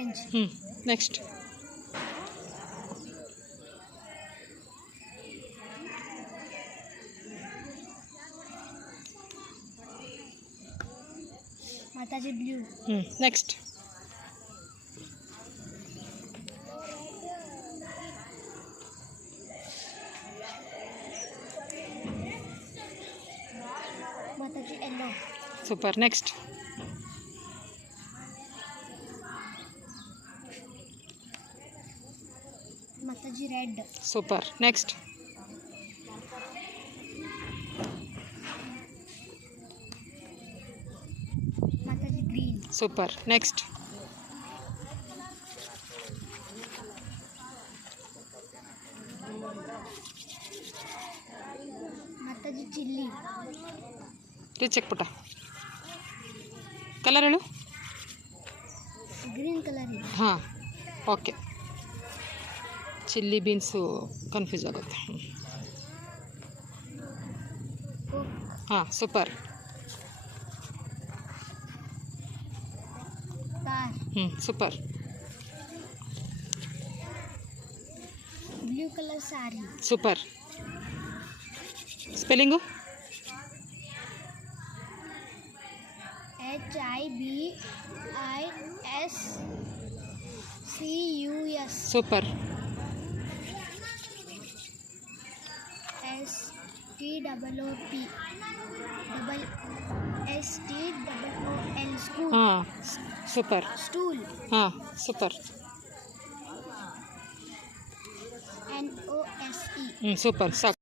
Orange. Next. Mataji blue. Next. Mataji yellow. Super. Next. Mataji red. Super. Next. Mataji green. Super. Next. Mataji chilli. Check ಪುಟ. Colour ಹೇಳು. Green colour ಇದೆ. ಹಾಂ, okay. Chilli beans confuse ಆಗುತ್ತೆ. ಹಾಂ, super. Car. Super. Blue colour sorry. Super. Spelling. HIBISCUS. Super. STOOL. School. ಹಾಂ, super. Stool. ಹಾಂ, super. NOSE. Super. ಸಾಕು.